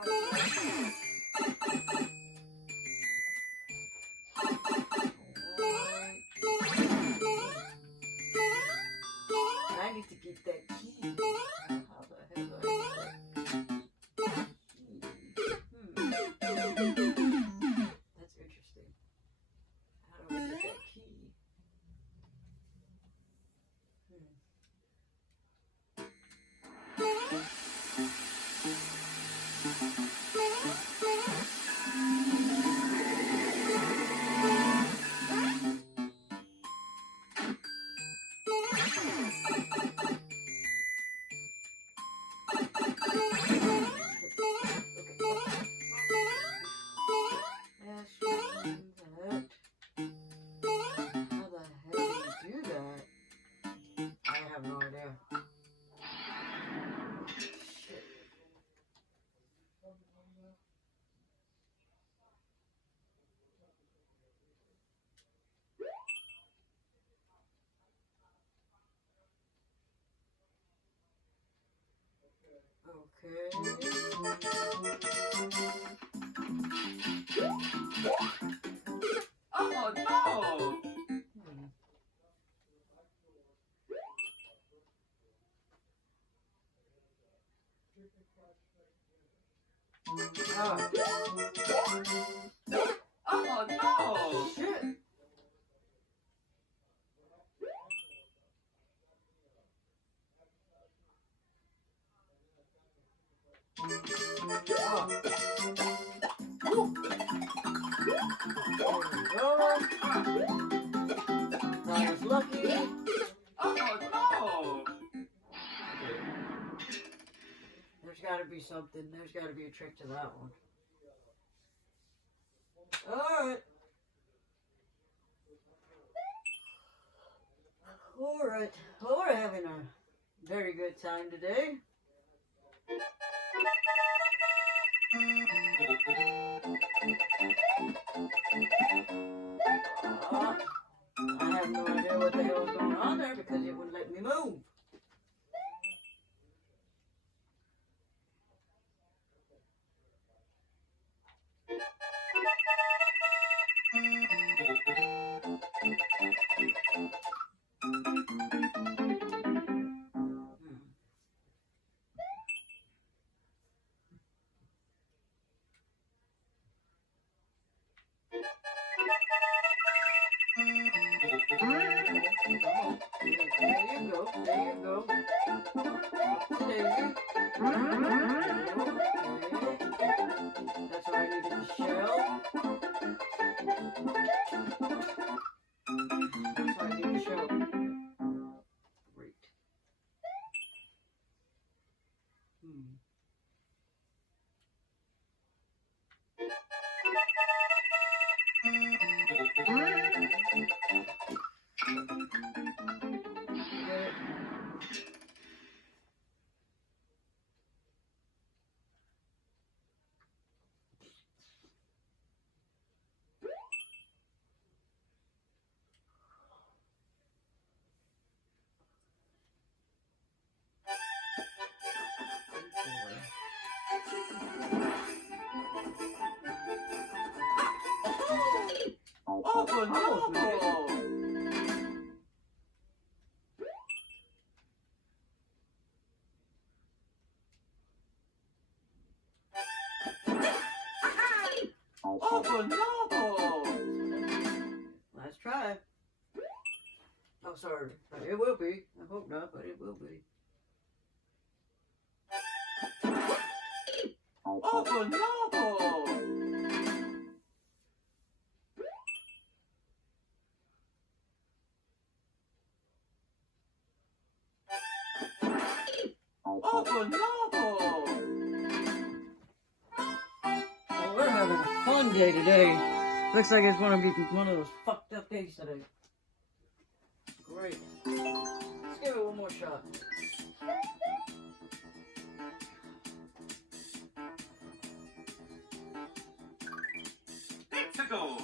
I need to get that key. How the hell do I get that key? That's interesting. How do I get that key? Okay. Oh no! Oh. Oh no! Shit. Oh. That was lucky. Oh no! There's got to be something. There's got to be a trick to that one. Alright. Alright. Well, we're having a very good time today. I have no idea what the hell is going on there because it wouldn't let me move. There you go. There you go. Daisy. That's where I needed the shell. That's why I need the shell. Great. Oh no! Oh no! Last try. Oh, sorry. But it will be. I hope not, but it will be. Oh no! Oh no! Well, we're having a fun day today. Looks like it's going to be one of those fucked up days today. Great. Let's give it one more shot. Let's go!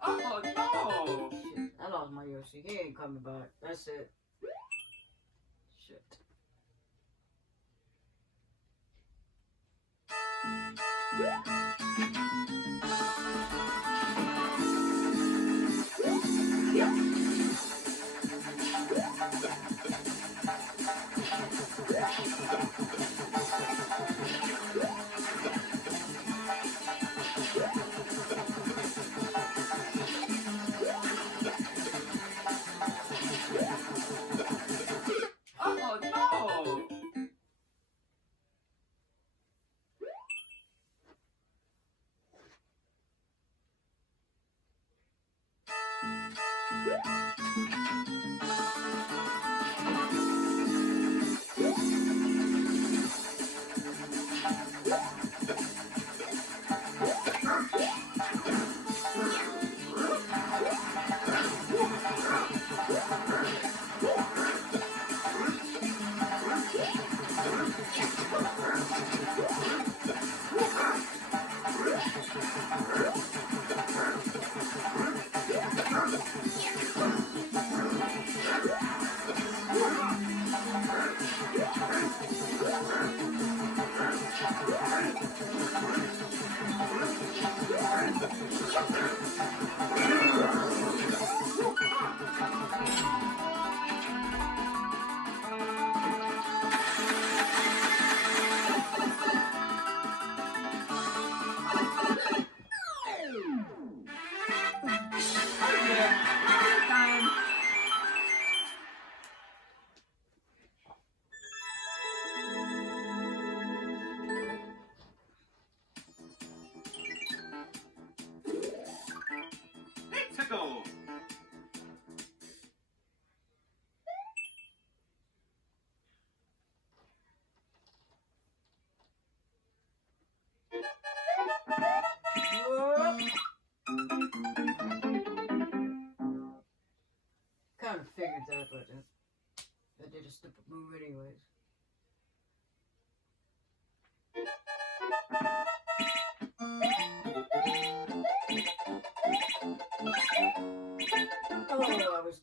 Oh no! Shit, I lost my Yoshi. He ain't coming back. That's it. Shit. Oh no! Tickle! Kind of figured that, but I did a stupid move anyways. Oh, I was.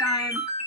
time.